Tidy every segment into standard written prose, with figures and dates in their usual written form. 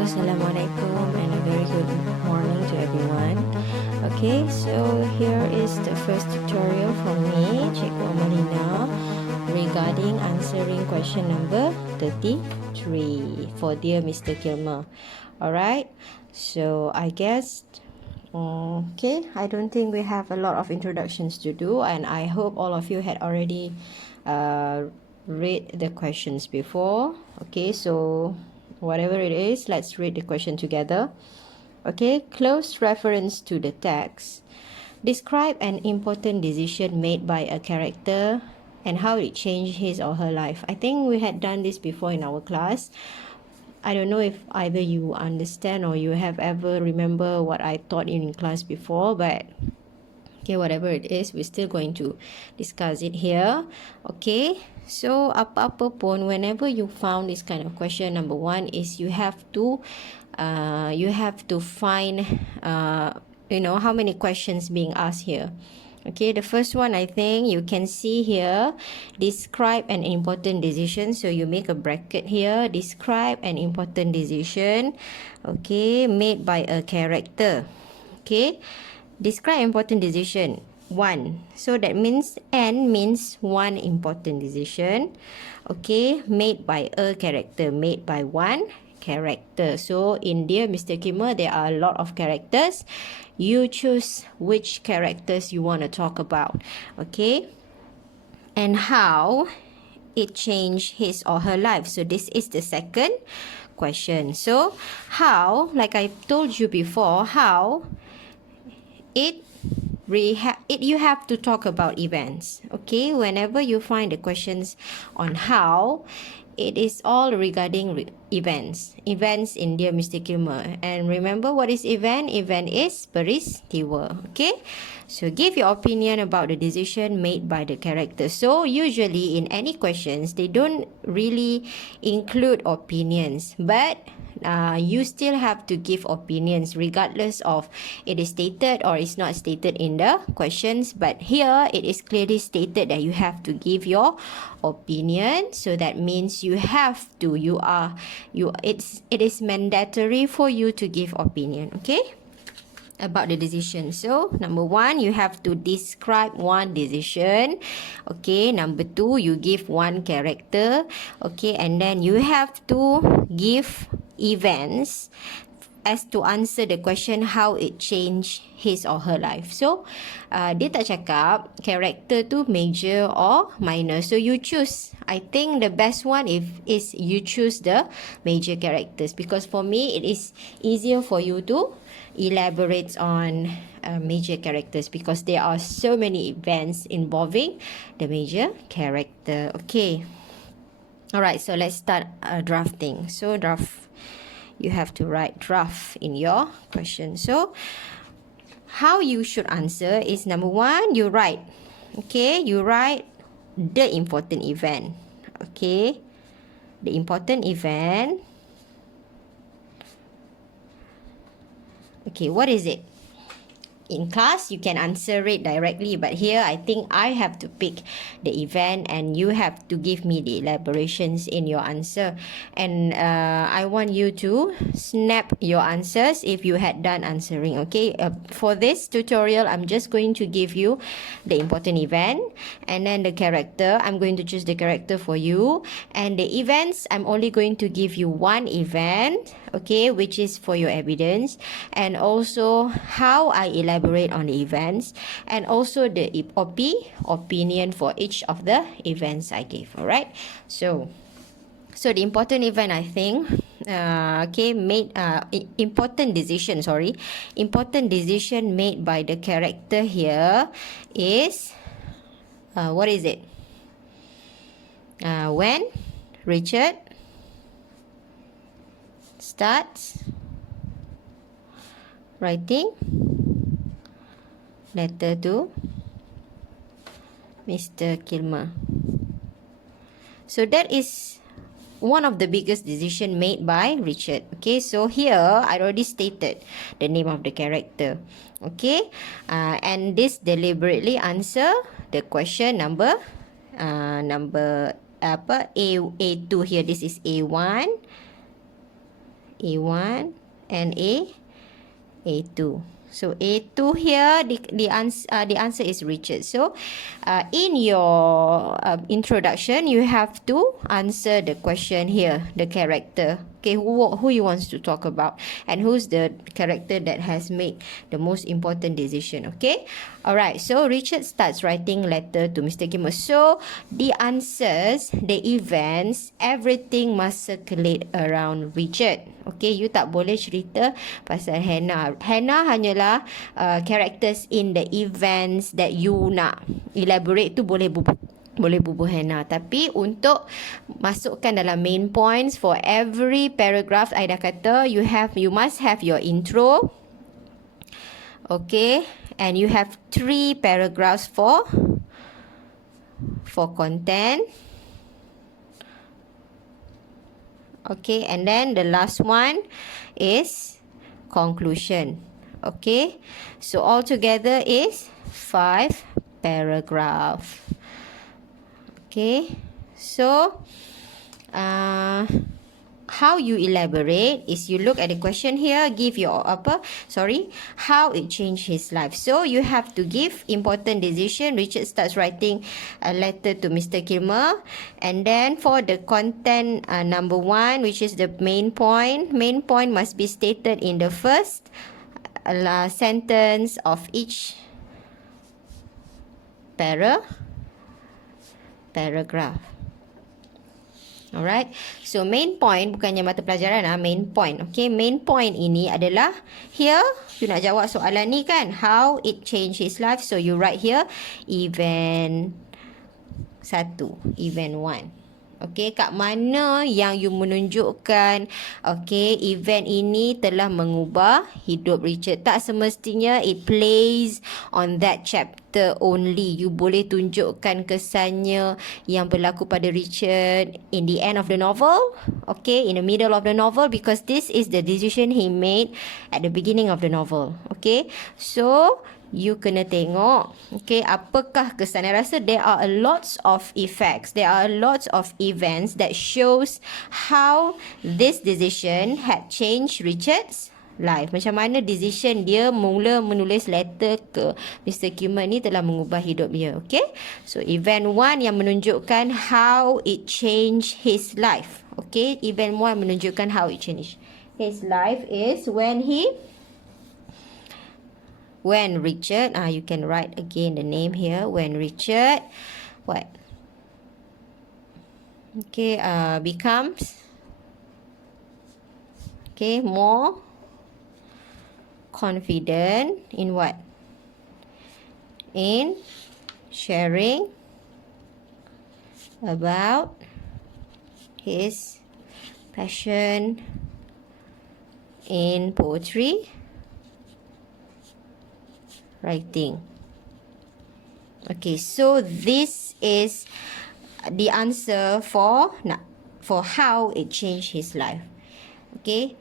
Assalamualaikum and a very good morning to everyone. Okay, so here is the first tutorial from me, Cikgu Amalina, regarding answering question number 33 for dear Mr. Kilmer. Alright, so I guess okay, I don't think we have a lot of introductions to do, and I hope all of you had already read the questions before. Okay, so whatever it is, let's read the question together. Okay, close reference to the text. Describe an important decision made by a character and how it changed his or her life. I think we had done this before in our class. I don't know if either you understand or you have ever remember what I taught in class before, but okay, whatever it is, we're still going to discuss it here. Okay, so apa-apa pun, whenever you found this kind of question, number one is you have to find how many questions being asked here. Okay, the first one, I think you can see here, describe an important decision. So you make a bracket here, describe an important decision, okay, made by a character. Okay, describe important decision. One. So that means N means one important decision. Okay, made by a character, made by one character. So in Dear Mr. Kilmer, there are a lot of characters. You choose which characters you want to talk about. Okay, and how it changed his or her life. So this is the second question. So how, like I told you before, how you have to talk about events. Okay, whenever you find the questions on how, it is all regarding events in Dear Mr. Kilmer. And remember, what is event? Event is peristiwa. Okay, so give your opinion about the decision made by the character. So usually in any questions, they don't really include opinions, but you still have to give opinions regardless of it is stated or it's not stated in the questions. But here it is clearly stated that you have to give your opinion. So that means you have to, it is mandatory for you to give opinion, okay, about the decision. So number one, you have to describe one decision. Okay, number two, you give one character. Okay, and then you have to give events as to answer the question how it changed his or her life. So dia tak cakap character tu major or minor, so you choose. I think the best one is you choose the major characters, because for me it is easier for you to elaborate on major characters, because there are so many events involving the major character. Okay, alright, so let's start drafting. So draft, you have to write draft in your question. So how you should answer is, number one, you write, okay, you write the important event. Okay, the important event. Okay, what is it? In class, you can answer it directly, but here I think I have to pick the event and you have to give me the elaborations in your answer. And I want you to snap your answers if you had done answering. Okay, for this tutorial, I'm just going to give you the important event, and then the character, I'm going to choose the character for you, and the events, I'm only going to give you one event, okay, which is for your evidence, and also how I elaborate on the events, and also the opinion for each of the events I gave. All right, so the important event, I think, okay, made important decision made by the character here is what is it? When Richard starts writing letter to Mr. Kilmer. So that is one of the biggest decision made by Richard. Okay, so here I already stated the name of the character. Okay, and this deliberately answer the question number A2 here. This is A1, A1 and A2. So A2 here, the answer is Richard. So in your introduction, you have to answer the question here, the character. Okay, who you wants to talk about, and who's the character that has made the most important decision. Okay, all right. So Richard starts writing letter to Mr. Kilmer. So the answers, the events, everything must circulate around Richard. Okay, you tak boleh cerita pasal Hannah. Hannah hanyalah characters in the events that you nak elaborate tu boleh bubuh Hannah. Tapi untuk masukkan dalam main points for every paragraph, I dah kata you must have your intro. Okay, and you have 3 paragraphs for content. Okay, and then the last one is conclusion. Okay, so altogether is 5 paragraph. Okay, so how you elaborate is you look at the question here, give your how it changed his life. So you have to give important decision. Richard starts writing a letter to Mr. Kilmer, and then for the content number 1, which is the main point must be stated in the first sentence of each paragraph. Alright, so main point bukannya mata pelajaran main point. Okay, main point ini adalah here you nak jawab soalan ni kan, how it changed his life. So you write here event 1, event 1. Okay, kat mana yang you menunjukkan okay, event ini telah mengubah hidup Richard. Tak semestinya it plays on that chapter only. You boleh tunjukkan kesannya yang berlaku pada Richard in the end of the novel, okay, in the middle of the novel, because this is the decision he made at the beginning of the novel. Okay, so you kena tengok, okay, apakah kesan. I rasa there are a lots of effects, there are lots of events that shows how this decision had changed Richard's life. Macam mana decision dia mula menulis letter ke Mr. Kilmer ni telah mengubah hidup dia. Okay, so event 1 yang menunjukkan how it changed his life. Okay, event 1 menunjukkan how it changed his life is when Richard, you can write again the name here, when Richard, okay, becomes, okay, more confident in what? In sharing about his passion in poetry writing. Okay, so this is the answer for how it changed his life. Okay,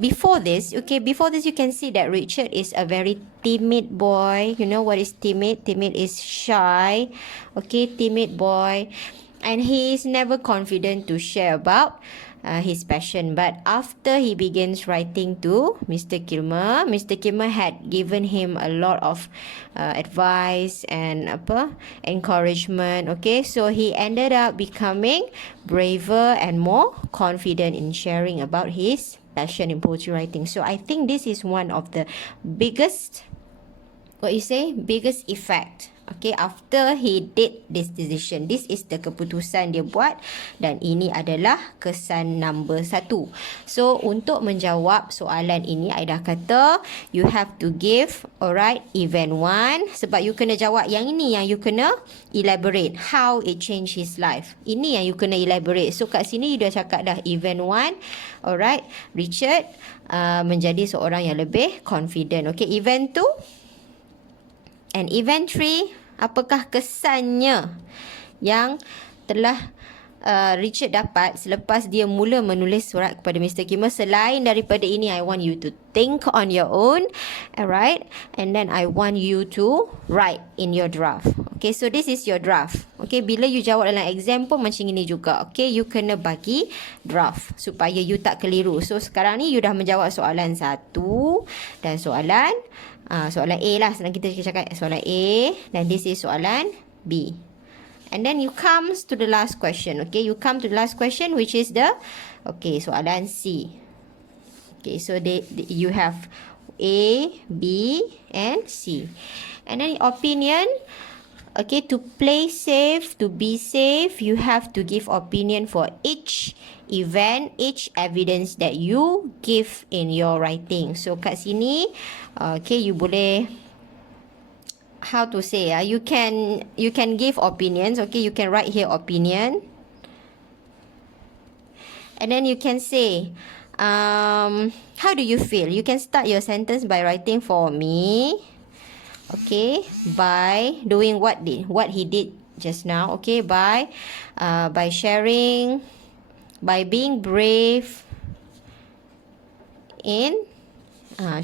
before this you can see that Richard is a very timid boy. You know what is timid? Timid is shy. Okay, timid boy, and he is never confident to share about his passion. But after he begins writing to Mr. Kilmer, Mr. Kilmer had given him a lot of advice and encouragement. Okay, so he ended up becoming braver and more confident in sharing about his passion in poetry writing. So I think this is one of the biggest effect. Okay, after he did this decision, this is the keputusan dia buat, dan ini adalah kesan number 1. So untuk menjawab soalan ini, I dah kata you have to give, alright, event 1, sebab you kena jawab yang ini, yang you kena elaborate how it changed his life. Ini yang you kena elaborate. So kat sini you dah cakap dah event 1, alright, Richard menjadi seorang yang lebih confident. Okay, event 2 and event 3, apakah kesannya yang telah Richard dapat selepas dia mula menulis surat kepada Mr. Kilmer. Selain daripada ini, I want you to think on your own, alright? And then I want you to write in your draft. Okay, so this is your draft. Okay, bila you jawab dalam exam pun macam ini juga. Okay, you kena bagi draft supaya you tak keliru. So sekarang ni you dah menjawab soalan 1 dan soalan soalan A lah, senang kita cakap soalan A, dan this is soalan B. And then you comes to the last question. Okay, you come to the last question, which is the soalan C. Okay, so you have A, B, and C. And then opinion. Okay, to play safe, to be safe, you have to give opinion for each event, each evidence that you give in your writing. So kat sini, okay, you boleh, how to say, you can give opinions. Okay, you can write here opinion, and then you can say, how do you feel? You can start your sentence by writing for me. Okay, by doing what he did just now. Okay, by sharing, by being brave in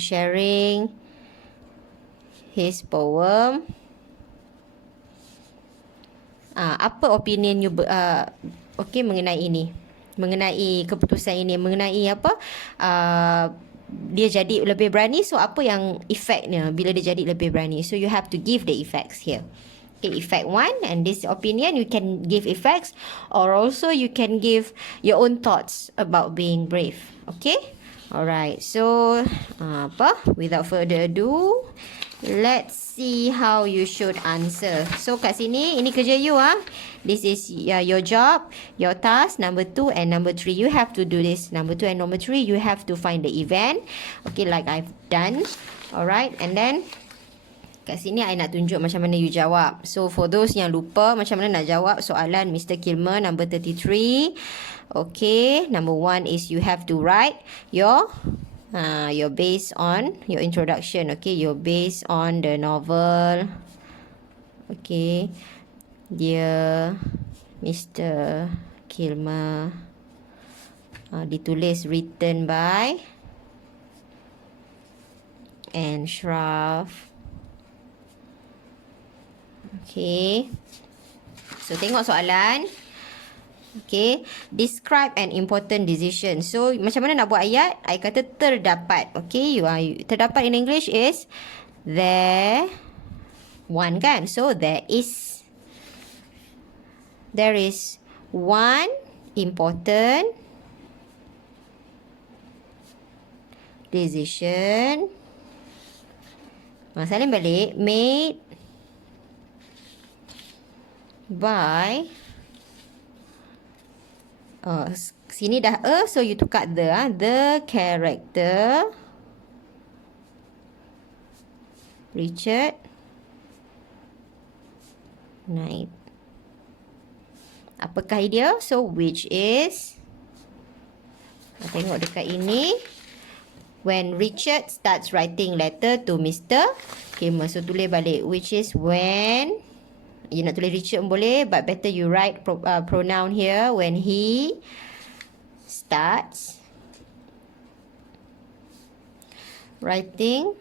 sharing his poem. Apa opinion you okay mengenai ini, mengenai keputusan ini, mengenai apa dia jadi lebih berani. So apa yang efeknya bila dia jadi lebih berani? So you have to give the effects here. Okay, effect 1, and this opinion you can give effects, or also you can give your own thoughts about being brave. Okay, alright, so without further ado, let's see how you should answer. So kat sini, ini kerja you This is your job, your task, number 2 and number 3. You have to do this, number 2 and number 3. You have to find the event. Okay, like I've done. Alright, and then kat sini I nak tunjuk macam mana you jawab. So for those yang lupa macam mana nak jawab soalan Mr. Kilmer number 33. Okay, number 1 is you have to write your based on your introduction. Okay, you're based on the novel. Okay, dear Mr. Kilmer, ditulis written by and Shraf. Okay, so tengok soalan. Okay, describe an important decision. So macam mana nak buat ayat? I kata terdapat. Okay, terdapat in English is there one kan? So there is one important decision. Salin balik, made by sini dah so you tukar the character Richard Knight. Apakah dia? So which is, tengok dekat ini, when Richard starts writing letter to Mr. Kilmer. So tulis balik, which is when, you nak tulis Richard boleh, but better you write pronoun here, when he starts writing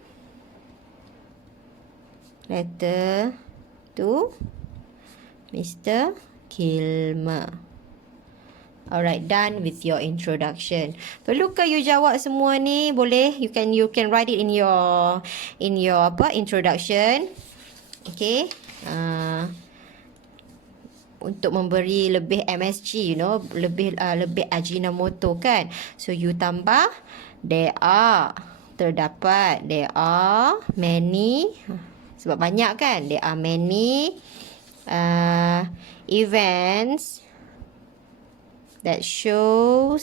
letter to Mr. Kilmer. Alright, done with your introduction. Perlukah you jawab semua ni? Boleh. You can write it in your introduction. Okay. Untuk memberi lebih MSG, lebih Ajinomoto kan. So you tambah there are, terdapat, there are many, sebab banyak kan, there are many events that show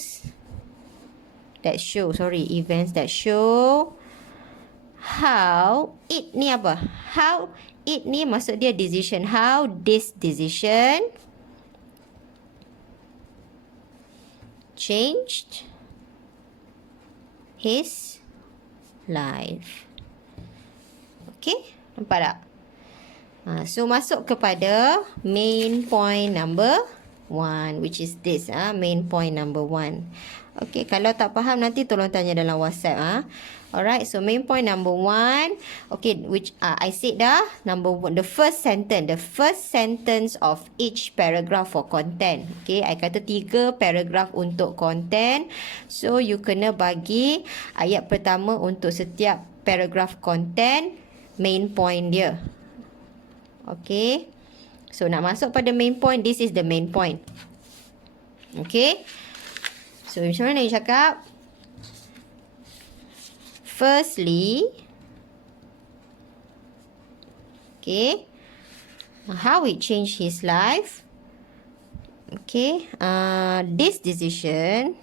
how it ni apa? How it ni maksud dia decision. How this decision changed his life. Okay, nampak tak? So masuk kepada main point number 1, which is this, main point number 1. Okay, kalau tak faham nanti tolong tanya dalam WhatsApp. Alright, so main point number 1. Okay, which I said dah, number 1, the first sentence of each paragraph for content. Okay, I kata 3 paragraph untuk content. So, you kena bagi ayat pertama untuk setiap paragraph content, main point dia. Okay, so nak masuk pada main point, this is the main point. Okay, so macam mana nak cakap? Firstly, okay, how it changed his life. Okay, this decision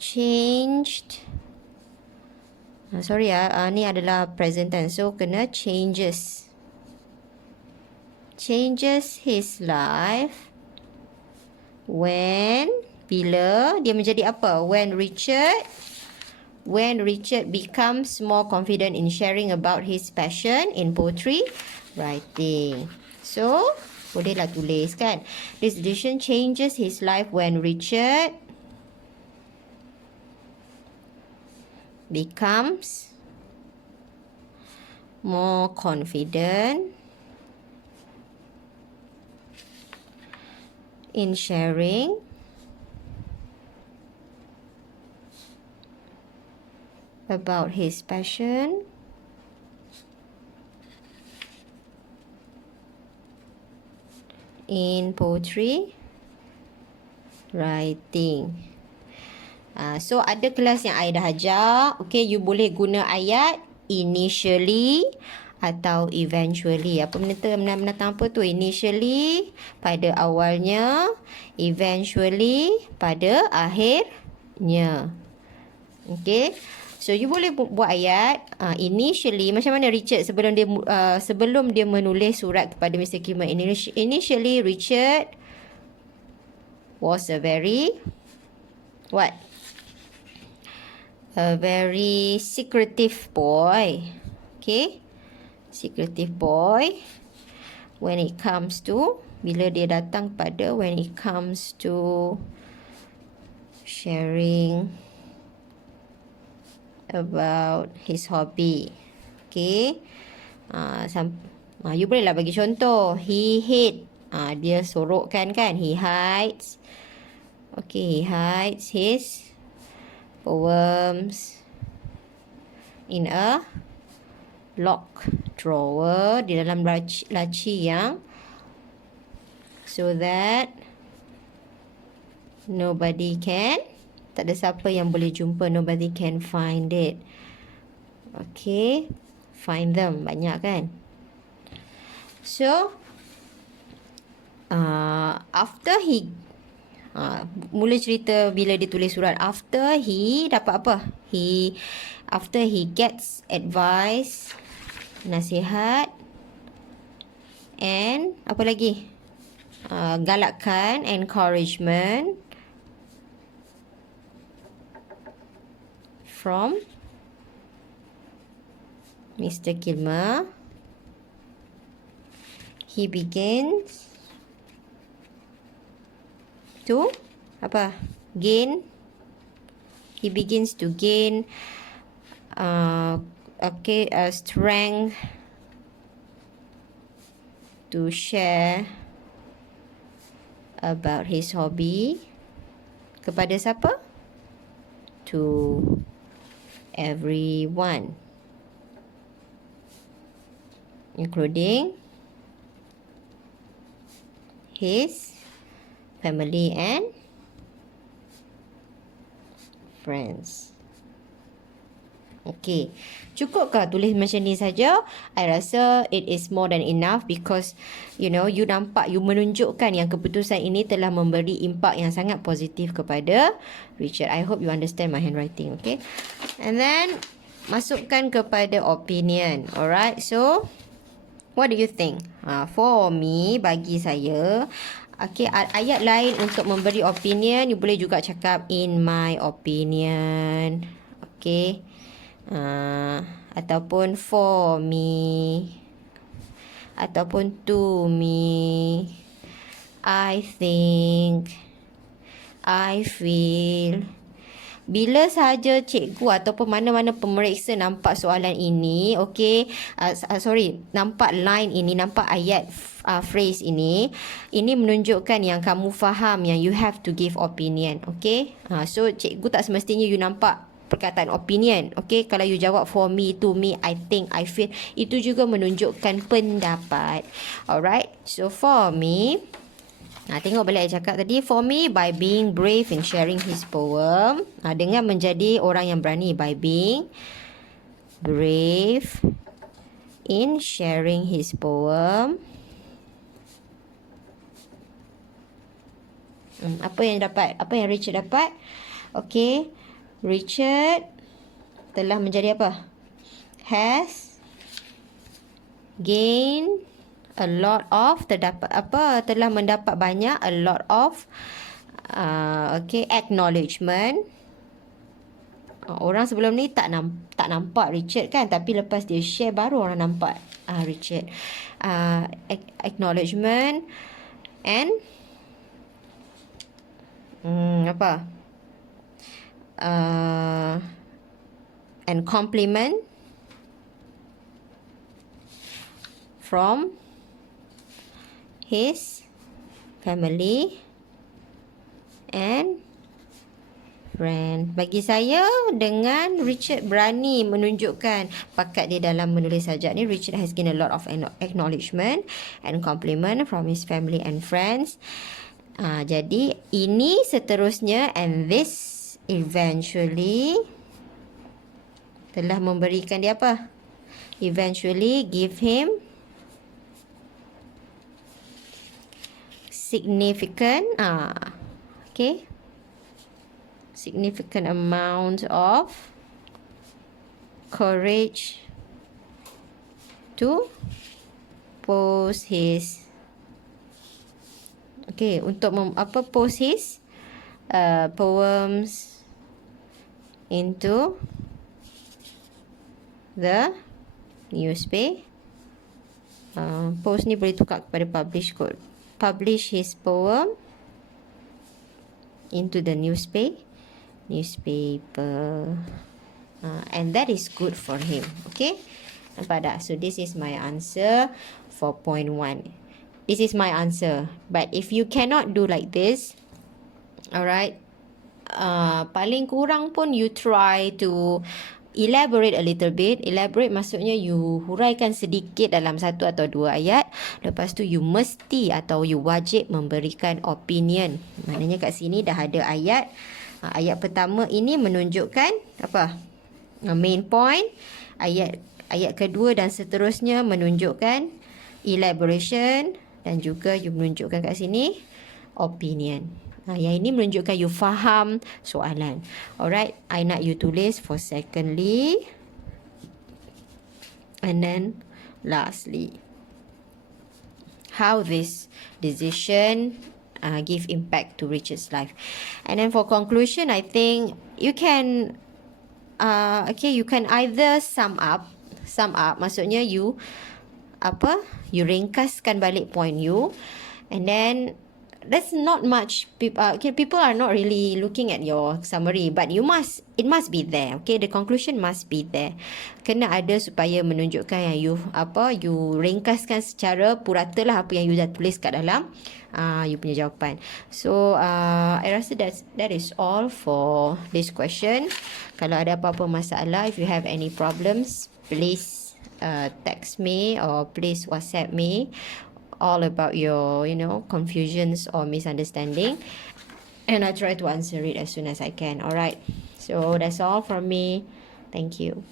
changed. Sorry ni adalah present tense, so kena changes his life when, bila dia menjadi apa? When Richard becomes more confident in sharing about his passion in poetry writing. So, bolehlah tulis kan. This decision changes his life when Richard becomes more confident in sharing about his passion in poetry writing. So ada kelas yang I dah ajar. Okay, you boleh guna ayat initially atau eventually. Apa mendatang apa tu? Initially pada awalnya, eventually pada akhirnya. Okay, so you boleh buat ayat initially. Macam mana Richard sebelum dia menulis surat kepada Mr. Kilmer. Initially Richard was a very a very secretive boy. Okay, secretive boy when it comes to, bila dia datang pada, when it comes to sharing about his hobby. Okay, you bolehlah bagi contoh. He hid, dia sorokkan kan, he hides. Okay, he hides his poems in a lock drawer, di dalam laci yang, so that nobody can, tak ada siapa yang boleh jumpa, nobody can find it. Okay, find them, banyak kan. So after he mula cerita bila dia tulis surat, after he dapat apa? After he gets advice, nasihat, and apa lagi? Galakkan, encouragement from Mr. Kilmer, he begins to gain strength to share about his hobby. Kepada siapa? To everyone, including his family and friends. Okay, cukupkah tulis macam ni saja? I rasa it is more than enough because you nampak, you menunjukkan yang keputusan ini telah memberi impak yang sangat positif kepada Richard. I hope you understand my handwriting. Okay, and then masukkan kepada opinion. Alright, so what do you think? For me, bagi saya, okay, ayat lain untuk memberi opinion, you boleh juga cakap in my opinion. Okay, ataupun for me, ataupun to me, I think, I feel. Bila sahaja cikgu ataupun mana-mana pemeriksa nampak soalan ini, okey, nampak line ini, nampak ayat phrase ini menunjukkan yang kamu faham yang you have to give opinion, okey. So cikgu tak semestinya you nampak perkataan opinion, okey. Kalau you jawab for me, to me, I think, I feel, itu juga menunjukkan pendapat. Alright, so for me, tengok balik saya cakap tadi. For me, by being brave in sharing his poem. Dengan menjadi orang yang berani. By being brave in sharing his poem. Apa yang dapat? Apa yang Richard dapat? Okay. Richard telah menjadi apa? Has gained a lot of, telah mendapat banyak, a lot of acknowledgement. Orang sebelum ni tak nampak Richard kan, tapi lepas dia share baru orang nampak Richard. Acknowledgement and and compliment from his family and friend. Bagi saya, dengan Richard berani menunjukkan bakat dia dalam menulis sajak ni, Richard has gained a lot of acknowledgement and compliment from his family and friends. Jadi ini seterusnya, and this eventually telah memberikan dia apa? Eventually give him significant significant amount of courage to post his untuk post his poems into the newspaper. Post ni boleh tukar kepada publish kot. Publish his poem into the newspaper. And that is good for him. Okay, nampak tak? So this is my answer for point 1. This is my answer. But if you cannot do like this, alright, paling kurang pun you try to elaborate a little bit. Elaborate maksudnya you huraikan sedikit dalam satu atau dua ayat. Lepas tu you mesti atau you wajib memberikan opinion. Maknanya kat sini dah ada ayat. Ayat pertama ini menunjukkan apa? Main point. Ayat kedua dan seterusnya menunjukkan elaboration, dan juga you menunjukkan kat sini opinion. Yang ini menunjukkan you faham soalan. Alright, I nak you tulis for secondly. And then lastly, how this decision give impact to Richard's life. And then for conclusion, I think you can you can either sum up, maksudnya you ringkaskan balik point you, and then that's not much people are not really looking at your summary, but it must be there. Okay, the conclusion must be there. Kena ada supaya menunjukkan yang you ringkaskan secara purata lah apa yang you dah tulis kat dalam you punya jawapan. So I rasa that is all for this question. Kalau ada apa-apa masalah, if you have any problems, please text me or please WhatsApp me all about your confusions or misunderstanding, and I try to answer it as soon as I can. Alright, so that's all from me. Thank you.